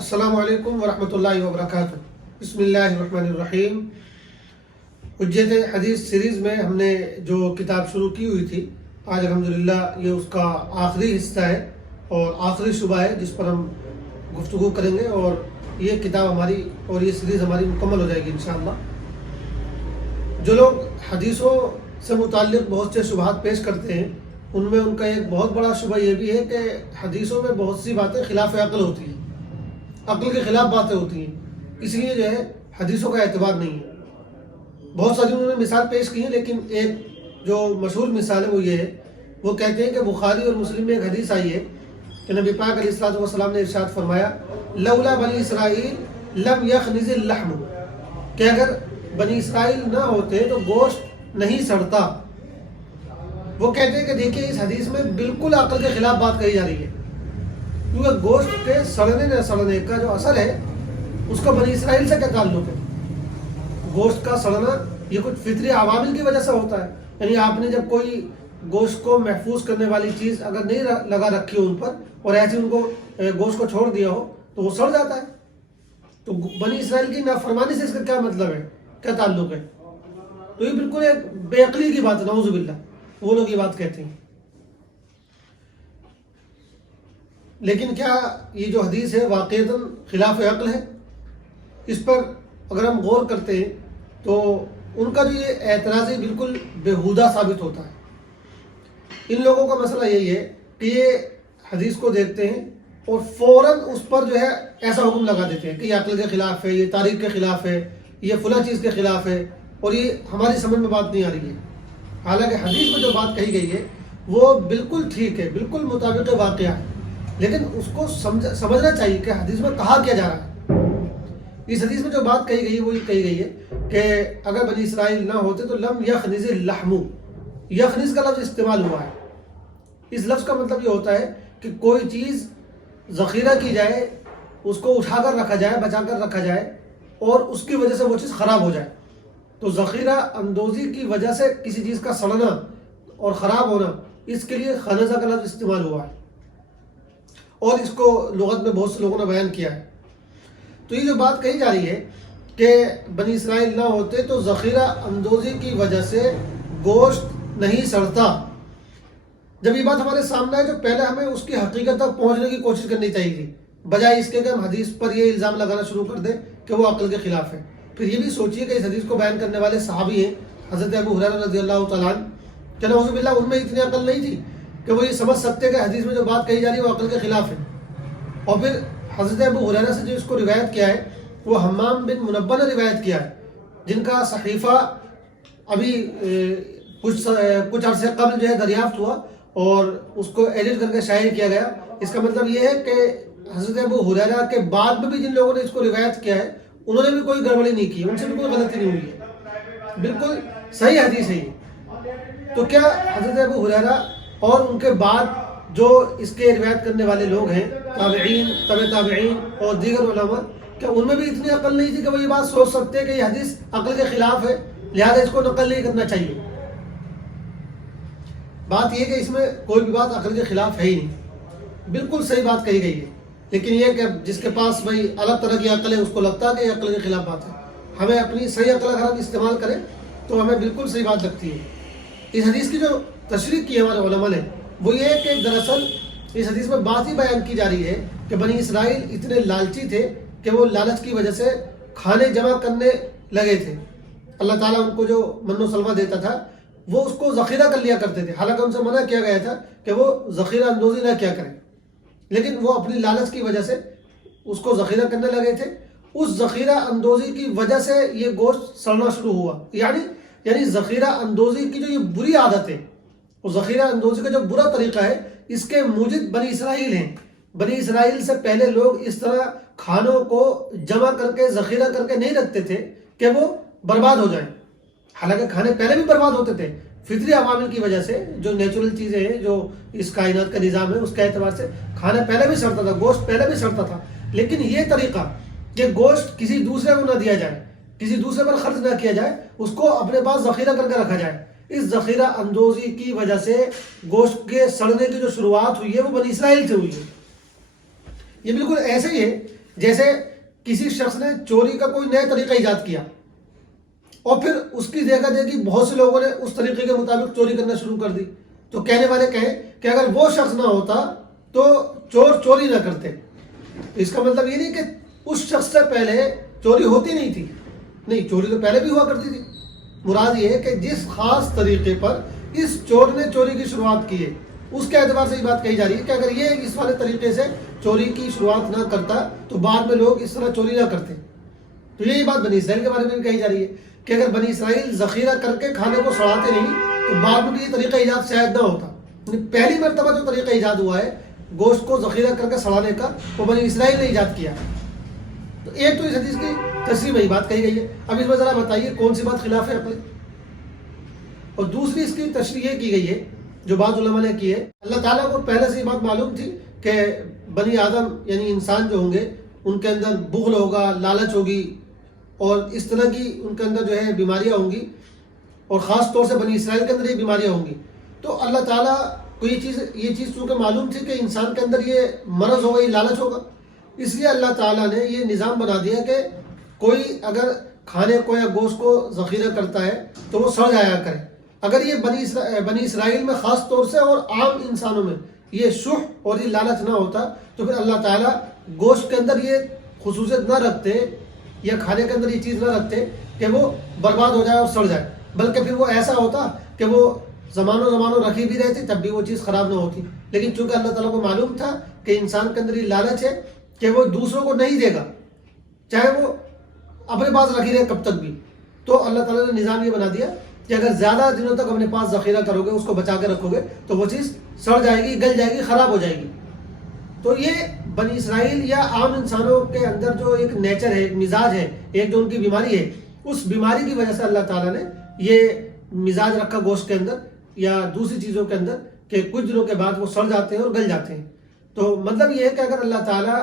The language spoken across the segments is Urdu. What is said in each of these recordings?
السلام علیکم ورحمۃ اللہ وبرکاتہ۔ بسم اللہ الرحمن الرحیم۔ حجت حدیث سیریز میں ہم نے جو کتاب شروع کی ہوئی تھی، آج الحمدللہ یہ اس کا آخری حصہ ہے اور آخری شعبہ ہے جس پر ہم گفتگو کریں گے، اور یہ کتاب ہماری اور یہ سیریز ہماری مکمل ہو جائے گی انشاءاللہ۔ جو لوگ حدیثوں سے متعلق بہت سے شبہات پیش کرتے ہیں، ان میں ان کا ایک بہت بڑا شبہ یہ بھی ہے کہ حدیثوں میں بہت سی باتیں خلاف عقل ہوتی ہیں، عقل کے خلاف باتیں ہوتی ہیں، اس لیے جو ہے حدیثوں کا اعتبار نہیں ہے۔ بہت ساری انہوں نے مثال پیش کی ہیں، لیکن ایک جو مشہور مثال ہے وہ یہ ہے، وہ کہتے ہیں کہ بخاری اور مسلم میں ایک حدیث آئی ہے کہ نبی پاک علیہ الصلوۃ والسلام نے ارشاد فرمایا، لولا بنی اسرائیل لم یخنز اللحم، کہ اگر بنی اسرائیل نہ ہوتے تو گوشت نہیں سڑتا۔ وہ کہتے ہیں کہ دیکھیے اس حدیث میں بالکل عقل کے خلاف بات کہی جا رہی ہے، کیونکہ گوشت کے سڑنے نہ سڑنے کا جو اثر ہے اس کا بنی اسرائیل سے کیا تعلق ہے؟ گوشت کا سڑنا یہ کچھ فطری عوامل کی وجہ سے ہوتا ہے، یعنی آپ نے جب کوئی گوشت کو محفوظ کرنے والی چیز اگر نہیں لگا رکھی ہو ان پر اور ایسے ان کو گوشت کو چھوڑ دیا ہو تو وہ سڑ جاتا ہے۔ تو بنی اسرائیل کی نافرمانی سے اس کا کیا مطلب ہے، کیا تعلق ہے؟ تو یہ بالکل ایک بے عقلی کی بات ہے، نعوذ باللہ، وہ لوگ یہ بات کہتے ہیں۔ لیکن کیا یہ جو حدیث ہے واقعتاً خلاف عقل ہے؟ اس پر اگر ہم غور کرتے ہیں تو ان کا جو یہ اعتراض ہے بالکل بیہودہ ثابت ہوتا ہے۔ ان لوگوں کا مسئلہ یہی ہے کہ یہ حدیث کو دیکھتے ہیں اور فوراً اس پر جو ہے ایسا حکم لگا دیتے ہیں کہ یہ عقل کے خلاف ہے، یہ تاریخ کے خلاف ہے، یہ فلاں چیز کے خلاف ہے، اور یہ ہماری سمجھ میں بات نہیں آ رہی ہے۔ حالانکہ حدیث میں جو بات کہی گئی ہے وہ بالکل ٹھیک ہے، بالکل مطابق واقعہ ہے، لیکن اس کو سمجھنا چاہیے کہ حدیث میں کہا کیا جا رہا ہے۔ اس حدیث میں جو بات کہی گئی ہے وہ یہ کہی گئی ہے کہ اگر بنی اسرائیل نہ ہوتے تو لم یخنز اللحم، یخنز کا لفظ استعمال ہوا ہے۔ اس لفظ کا مطلب یہ ہوتا ہے کہ کوئی چیز ذخیرہ کی جائے، اس کو اٹھا کر رکھا جائے، بچا کر رکھا جائے، اور اس کی وجہ سے وہ چیز خراب ہو جائے۔ تو ذخیرہ اندوزی کی وجہ سے کسی چیز کا سڑنا اور خراب ہونا، اس کے لیے خنزہ کا لفظ استعمال ہوا ہے، اور اس کو لغت میں بہت سے لوگوں نے بیان کیا ہے۔ تو یہ جو بات کہی جا رہی ہے کہ بنی اسرائیل نہ ہوتے تو ذخیرہ اندوزی کی وجہ سے گوشت نہیں سڑتا، جب یہ بات ہمارے سامنے ہے تو پہلے ہمیں اس کی حقیقت تک پہنچنے کی کوشش کرنی چاہیے تھی، بجائے اس کے کہ ہم حدیث پر یہ الزام لگانا شروع کر دیں کہ وہ عقل کے خلاف ہے۔ پھر یہ بھی سوچیے کہ اس حدیث کو بیان کرنے والے صحابی ہیں حضرت ابو ہریرہ رضی اللہ تعالیٰ عنہ، کہ نعوذ باللہ ان میں اتنی عقل نہیں تھی کہ وہ یہ سمجھ سکتے کہ حدیث میں جو بات کہی جا رہی ہے وہ عقل کے خلاف ہے۔ اور پھر حضرت ابو ہریرہ سے جو اس کو روایت کیا ہے وہ حمام بن منبہ نے روایت کیا ہے، جن کا صحیفہ ابھی کچھ عرصے قبل جو ہے دریافت ہوا اور اس کو ایڈٹ کر کے شائع کیا گیا۔ اس کا مطلب یہ ہے کہ حضرت ابو ہریرہ کے بعد میں بھی جن لوگوں نے اس کو روایت کیا ہے انہوں نے بھی کوئی گڑبڑی نہیں کی، ان سے بھی کوئی غلطی نہیں ہوئی ہے، بالکل صحیح حدیث ہے یہ۔ تو کیا حضرت ابو ہریرہ اور ان کے بعد جو اس کے روایت کرنے والے لوگ ہیں، تابعین، تبع تابعین اور دیگر علماء، کیا ان میں بھی اتنی عقل نہیں تھی کہ وہ یہ بات سوچ سکتے ہیں کہ یہ حدیث عقل کے خلاف ہے لہذا اس کو نقل نہیں کرنا چاہیے؟ بات یہ کہ اس میں کوئی بھی بات عقل کے خلاف ہے ہی نہیں، بالکل صحیح بات کہی گئی ہے، لیکن یہ کہ جس کے پاس بھائی الگ طرح کی عقل ہے اس کو لگتا ہے کہ یہ عقل کے خلاف بات ہے۔ ہمیں اپنی صحیح عقل اگر ہم استعمال کریں تو ہمیں بالکل صحیح بات لگتی ہے۔ اس حدیث کی جو تشریح کی ہے ہمارے علماء نے وہ یہ ہے کہ دراصل اس حدیث میں بات ہی بیان کی جا رہی ہے کہ بنی اسرائیل اتنے لالچی تھے کہ وہ لالچ کی وجہ سے کھانے جمع کرنے لگے تھے۔ اللہ تعالیٰ ان کو جو من و سلوہ دیتا تھا وہ اس کو ذخیرہ کر لیا کرتے تھے، حالانکہ ان سے منع کیا گیا تھا کہ وہ ذخیرہ اندوزی نہ کیا کریں، لیکن وہ اپنی لالچ کی وجہ سے اس کو ذخیرہ کرنے لگے تھے۔ اس ذخیرہ اندوزی کی وجہ سے یہ گوشت سڑنا شروع ہوا، یعنی ذخیرہ اندوزی کی جو یہ بری عادت ہے، وہ ذخیرہ اندوزی کا جو برا طریقہ ہے، اس کے موجد بنی اسرائیل ہیں۔ بنی اسرائیل سے پہلے لوگ اس طرح کھانوں کو جمع کر کے ذخیرہ کر کے نہیں رکھتے تھے کہ وہ برباد ہو جائیں، حالانکہ کھانے پہلے بھی برباد ہوتے تھے فطری عوامل کی وجہ سے، جو نیچرل چیزیں ہیں، جو اس کائنات کا نظام ہے اس کے اعتبار سے کھانا پہلے بھی سڑتا تھا، گوشت پہلے بھی سڑتا تھا، لیکن یہ طریقہ کہ گوشت کسی دوسرے کو نہ دیا جائے، کسی دوسرے پر خرچ نہ کیا جائے، اس کو اپنے پاس ذخیرہ کر کے رکھا جائے، اس ذخیرہ اندوزی کی وجہ سے گوشت کے سڑنے کی جو شروعات ہوئی ہے وہ بنی اسرائیل سے ہوئی ہے۔ یہ بالکل ایسے ہی ہے جیسے کسی شخص نے چوری کا کوئی نیا طریقہ ایجاد کیا اور پھر اس کی دیکھا دیکھی بہت سے لوگوں نے اس طریقے کے مطابق چوری کرنا شروع کر دی، تو کہنے والے کہیں کہ اگر وہ شخص نہ ہوتا تو چور چوری نہ کرتے. اس کا مطلب یہ نہیں کہ اس شخص سے پہلے چوری ہوتی نہیں تھی، نہیں، چوری تو پہلے بھی ہوا کرتی تھی. مراد یہ ہے کہ جس خاص طریقے پر اس چور نے چوری کی شروعات کی ہے اس کے اعتبار سے یہ بات کہی جا رہی ہے کہ اگر یہ اس والے طریقے سے چوری کی شروعات نہ کرتا تو بعد میں لوگ اس طرح چوری نہ کرتے. تو یہی بات بنی اسرائیل کے بارے میں بھی کہی جا رہی ہے کہ اگر بنی اسرائیل ذخیرہ کر کے کھانے کو سڑاتے نہیں تو بعد میں یہ طریقہ ایجاد شاید نہ ہوتا. پہلی مرتبہ جو طریقہ ایجاد ہوا ہے گوشت کو ذخیرہ کر کے سڑانے کا وہ بنی اسرائیل نے ایجاد کیا. تو ایک تو اس حدیث کی تشریح میں بات کہی گئی ہے. اب اس میں ذرا بتائیے کون سی بات خلاف ہے عقل؟ اور دوسری اس کی تشریح یہ کی گئی ہے جو بعض علماء نے کی ہے، اللہ تعالیٰ کو پہلے سے یہ بات معلوم تھی کہ بنی آدم یعنی انسان جو ہوں گے ان کے اندر بخل ہوگا، لالچ ہوگی اور اس طرح کی ان کے اندر جو ہے بیماریاں ہوں گی، اور خاص طور سے بنی اسرائیل کے اندر یہ بیماریاں ہوں گی. تو اللہ تعالیٰ کو یہ چیز چونکہ معلوم تھی کہ انسان کے اندر یہ مرض ہوگا، یہ لالچ ہوگا، اس لیے اللہ تعالیٰ نے یہ نظام بنا دیا کہ کوئی اگر کھانے کو یا گوشت کو ذخیرہ کرتا ہے تو وہ سڑ جایا کرے. اگر یہ بنی اسرائیل میں خاص طور سے اور عام انسانوں میں یہ شح اور یہ لالچ نہ ہوتا تو پھر اللہ تعالیٰ گوشت کے اندر یہ خصوصیت نہ رکھتے یا کھانے کے اندر یہ چیز نہ رکھتے کہ وہ برباد ہو جائے اور سڑ جائے، بلکہ پھر وہ ایسا ہوتا کہ وہ زمانوں رکھی بھی رہتی تب بھی وہ چیز خراب نہ ہوتی. لیکن چونکہ اللہ تعالیٰ کو معلوم تھا کہ انسان کے اندر یہ لالچ ہے کہ وہ دوسروں کو نہیں دے گا چاہے وہ اپنے پاس رکھی رہے کب تک بھی، تو اللہ تعالیٰ نے نظام یہ بنا دیا کہ اگر زیادہ دنوں تک اپنے پاس ذخیرہ کرو گے، اس کو بچا کے رکھو گے تو وہ چیز سڑ جائے گی، گل جائے گی، خراب ہو جائے گی. تو یہ بنی اسرائیل یا عام انسانوں کے اندر جو ایک نیچر ہے، ایک مزاج ہے، ایک جو ان کی بیماری ہے، اس بیماری کی وجہ سے اللہ تعالیٰ نے یہ مزاج رکھا گوشت کے اندر یا دوسری چیزوں کے اندر کہ کچھ دنوں کے بعد وہ سڑ جاتے ہیں اور گل جاتے ہیں. تو مطلب یہ ہے کہ اگر اللہ تعالیٰ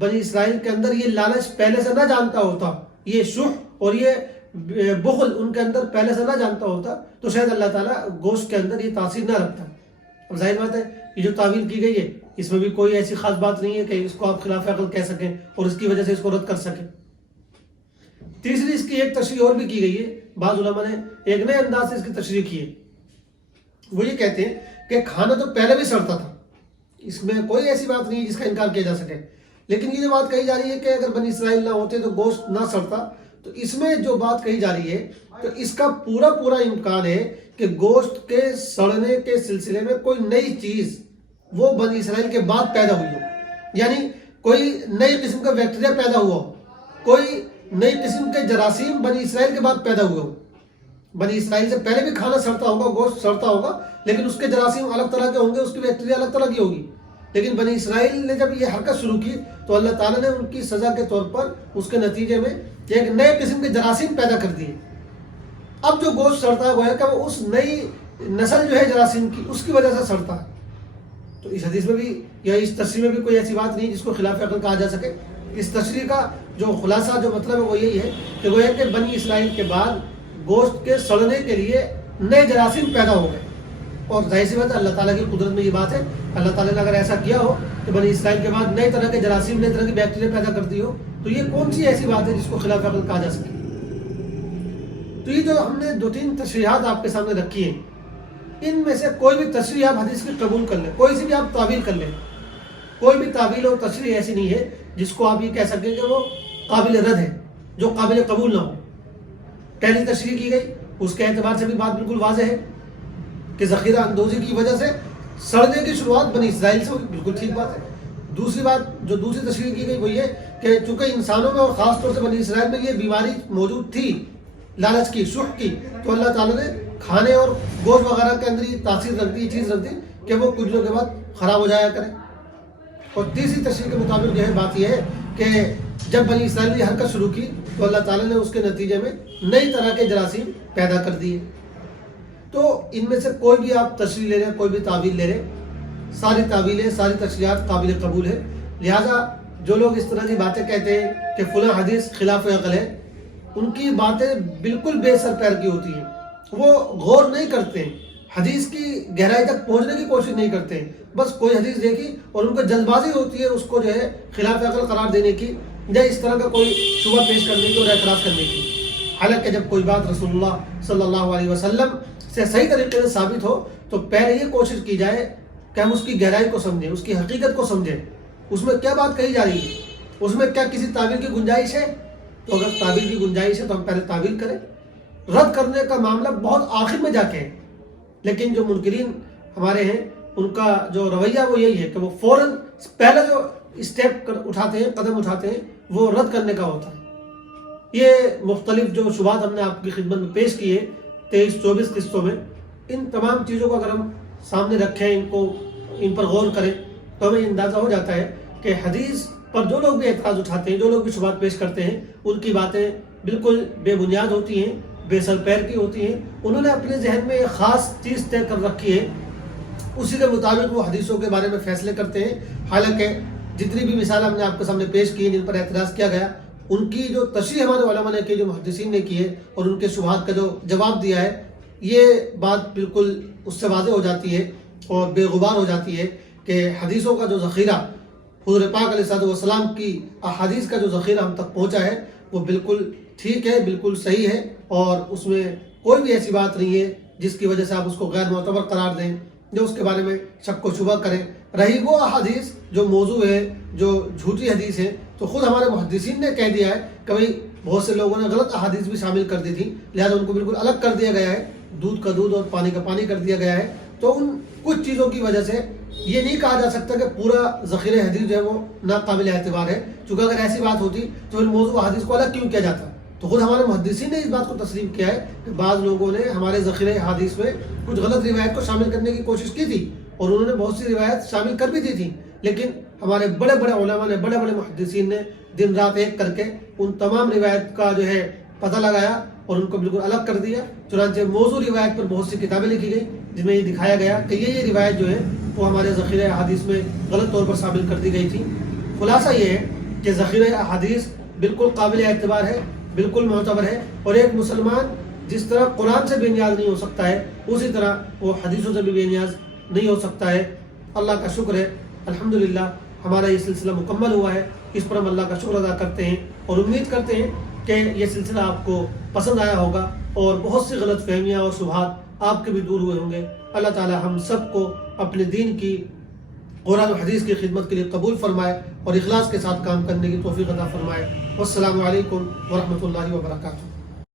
بنی اسرائیل کے اندر یہ لالچ پہلے سے نہ جانتا ہوتا، یہ شح اور یہ بخل ان کے اندر پہلے سے نہ جانتا ہوتا تو شاید اللہ تعالیٰ گوشت کے اندر یہ تاثیر نہ رکھتا. اب ظاہر بات ہے یہ جو تعویل کی گئی ہے اس میں بھی کوئی ایسی خاص بات نہیں ہے کہ اس کو آپ خلاف عقل کہہ سکیں اور اس کی وجہ سے اس کو رد کر سکیں. تیسری اس کی ایک تشریح اور بھی کی گئی ہے، بعض علماء نے ایک نئے انداز سے اس کی تشریح کی ہے. وہ یہ کہتے ہیں کہ کھانا تو پہلے بھی سڑتا تھا، اس میں کوئی ایسی بات نہیں ہے جس کا انکار کیا جا سکے، لیکن یہ جو بات کہی جا رہی ہے کہ اگر بنی اسرائیل نہ ہوتے تو گوشت نہ سڑتا، تو اس میں جو بات کہی جا رہی ہے تو اس کا پورا امکان ہے کہ گوشت کے سڑنے کے سلسلے میں کوئی نئی چیز وہ بنی اسرائیل کے بعد پیدا ہوئی ہو، یعنی کوئی نئی قسم کا بیکٹیریا پیدا ہوا ہو، کوئی نئی قسم کے جراثیم بنی اسرائیل کے بعد پیدا ہوئے ہو. بنی اسرائیل سے پہلے بھی کھانا سڑتا ہوگا، گوشت سڑتا ہوگا، لیکن اس کے جراثیم الگ طرح کے ہوں گے، اس کی بیکٹیریا الگ طرح کی ہوگی. لیکن بنی اسرائیل نے جب یہ حرکت شروع کی تو اللہ تعالیٰ نے ان کی سزا کے طور پر اس کے نتیجے میں ایک نئے قسم کے جراثیم پیدا کر دیے. اب جو گوشت سڑتا ہے وہ ہے کہ وہ اس نئی نسل جو ہے جراثیم کی اس کی وجہ سے سڑتا ہے. تو اس حدیث میں بھی یا اس تشریح میں بھی کوئی ایسی بات نہیں جس کو خلاف عقل کہا جا سکے. اس تشریح کا جو خلاصہ جو مطلب ہے وہ یہی ہے کہ وہ ہے کہ بنی اسرائیل کے بعد گوشت کے سڑنے کے لیے نئے جراثیم پیدا ہو گئے، اور ظاہر سی بات ہے اللہ تعالیٰ کی قدرت میں یہ بات ہے. اللہ تعالیٰ نے اگر ایسا کیا ہو کہ بنی اسرائیل کے بعد نئے طرح کے جراثیم، نئے طرح کی بیکٹیریا پیدا کر دی ہو تو یہ کون سی ایسی بات ہے جس کو خلاف عقل کہا جا سکے. تو یہ جو ہم نے 2-3 تشریحات آپ کے سامنے رکھی ہیں، ان میں سے کوئی بھی تشریح آپ حدیث کی قبول کر لیں، کوئی سی بھی آپ تعویل کر لیں، کوئی بھی تعویل اور تشریح ایسی نہیں ہے جس کو آپ یہ کہہ سکیں کہ وہ قابل رد ہے، جو قابل قبول نہ ہو. پہلی تشریح کی گئی اس کے اعتبار سے بھی بات بالکل واضح ہے کہ ذخیرہ اندوزی کی وجہ سے سڑنے کی شروعات بنی اسرائیل سے ہوئی، بالکل ٹھیک بات ہے. دوسری بات جو دوسری تشریح کی گئی وہ یہ کہ چونکہ انسانوں میں اور خاص طور سے بنی اسرائیل میں یہ بیماری موجود تھی لالچ کی، شح کی، تو اللہ تعالیٰ نے کھانے اور گوشت وغیرہ کے اندر یہ تاثیر رکھ دی، یہ چیز رکھ دی کہ وہ کچھ دنوں کے بعد خراب ہو جایا کرے. اور تیسری تشریح کے مطابق جو ہے بات یہ ہے کہ جب بنی اسرائیل نے حرکت شروع کی تو اللہ تعالیٰ نے اس کے نتیجے میں نئی طرح کے جراثیم پیدا کر دیے. تو ان میں سے کوئی بھی آپ تشریح لے رہے ہیں، کوئی بھی تعویل لے رہے ہیں، ساری تعویلیں، ساری تشریحات قابل قبول ہے. لہٰذا جو لوگ اس طرح کی باتیں کہتے ہیں کہ فلاں حدیث خلاف عقل ہے، ان کی باتیں بالکل بے سر پیر کی ہوتی ہیں. وہ غور نہیں کرتے ہیں حدیث کی گہرائی تک پہنچنے کی کوشش نہیں کرتے ہیں، بس کوئی حدیث دیکھی اور ان کو جلد بازی ہوتی ہے اس کو جو ہے خلاف عقل قرار دینے کی یا اس طرح کا کوئی شبہ پیش کرنے کی اور اعتراض کرنے کی. حالانکہ جب کوئی بات رسول اللہ صلی اللہ علیہ وسلم سے صحیح طریقے سے ثابت ہو تو پہلے یہ کوشش کی جائے کہ ہم اس کی گہرائی کو سمجھیں، اس کی حقیقت کو سمجھیں، اس میں کیا بات کہی جا رہی ہے، اس میں کیا کسی تعبیر کی گنجائش ہے. تو اگر تعبیر کی گنجائش ہے تو ہم پہلے تعبیر کریں. رد کرنے کا معاملہ بہت آخر میں جا کے ہے. لیکن جو منکرین ہمارے ہیں ان کا جو رویہ وہ یہی ہے کہ وہ فوراً پہلے جو اسٹیپ اٹھاتے ہیں، قدم اٹھاتے ہیں، وہ رد کرنے کا ہوتا ہے. یہ مختلف جو شبہات ہم نے آپ کی خدمت میں پیش کیے 23-24 قسطوں میں، ان تمام چیزوں کو اگر ہم سامنے رکھیں، ان پر غور کریں تو ہمیں اندازہ ہو جاتا ہے کہ حدیث پر جو لوگ بھی اعتراض اٹھاتے ہیں، جو لوگ بھی شبہات پیش کرتے ہیں، ان کی باتیں بالکل بے بنیاد ہوتی ہیں، بے سر پیر کی ہوتی ہیں. انہوں نے اپنے ذہن میں ایک خاص چیز طے کر رکھی ہے، اسی کے مطابق وہ حدیثوں کے بارے میں فیصلے کرتے ہیں. حالانکہ جتنی بھی مثال ہم نے آپ کے سامنے پیش کی ہیں جن پر اعتراض کیا گیا، ان کی جو تشریح ہمارے علماء نے کی، جو محدثین نے کی ہے، اور ان کے شبہات کا جو جواب دیا ہے، یہ بات بالکل اس سے واضح ہو جاتی ہے اور بے غبار ہو جاتی ہے کہ حدیثوں کا جو ذخیرہ، حضور پاک علیہ السلام کی احادیث کا جو ذخیرہ ہم تک پہنچا ہے، وہ بالکل ٹھیک ہے، بالکل صحیح ہے، اور اس میں کوئی بھی ایسی بات نہیں ہے جس کی وجہ سے آپ اس کو غیر معتبر قرار دیں، جو اس کے بارے میں شک و شبہ کریں. رہی وہ احادیث جو موضوع ہے، جو جھوٹی حدیث ہے، تو خود ہمارے محدثین نے کہہ دیا ہے کہ بھئی بہت سے لوگوں نے غلط احادیث بھی شامل کر دی تھی، لہذا ان کو بالکل الگ کر دیا گیا ہے، دودھ کا دودھ اور پانی کا پانی کر دیا گیا ہے. تو ان کچھ چیزوں کی وجہ سے یہ نہیں کہا جا سکتا کہ پورا ذخیرہ حدیث جو ہے وہ ناقابل اعتبار ہے، چونکہ اگر ایسی بات ہوتی تو پھر موضوع حدیث کو الگ کیوں کیا جاتا. تو خود ہمارے محدثین نے اس بات کو تسلیم کیا ہے کہ بعض لوگوں نے ہمارے ذخیرہ حدیث میں کچھ غلط روایت کو شامل کرنے کی کوشش کی تھی، اور انہوں نے بہت سی روایت شامل کر بھی دی تھی. لیکن ہمارے بڑے بڑے علماء نے، بڑے بڑے محدثین نے دن رات ایک کر کے ان تمام روایت کا جو ہے پتہ لگایا اور ان کو بالکل الگ کر دیا. چنانچہ موضوع روایت پر بہت سی کتابیں لکھی گئی جن میں یہ دکھایا گیا کہ یہ روایت جو ہے وہ ہمارے ذخیرہ حدیث میں غلط طور پر شامل کر دی گئی تھی. خلاصہ یہ ہے کہ ذخیرہ حدیث بالکل قابل اعتبار ہے، بالکل معتبر ہے، اور ایک مسلمان جس طرح قرآن سے بے نیاز نہیں ہو سکتا ہے، اسی طرح وہ حدیثوں سے بھی بے نیاز نہیں ہو سکتا ہے. اللہ کا شکر ہے، الحمدللہ ہمارا یہ سلسلہ مکمل ہوا ہے. اس پر ہم اللہ کا شکر ادا کرتے ہیں اور امید کرتے ہیں کہ یہ سلسلہ آپ کو پسند آیا ہوگا اور بہت سی غلط فہمیاں اور شبہات آپ کے بھی دور ہوئے ہوں گے. اللہ تعالی ہم سب کو اپنے دین کی، قرآن و حدیث کی خدمت کے لیے قبول فرمائے اور اخلاص کے ساتھ کام کرنے کی توفیق عطا فرمائے. والسلام علیکم ورحمۃ اللہ وبرکاتہ.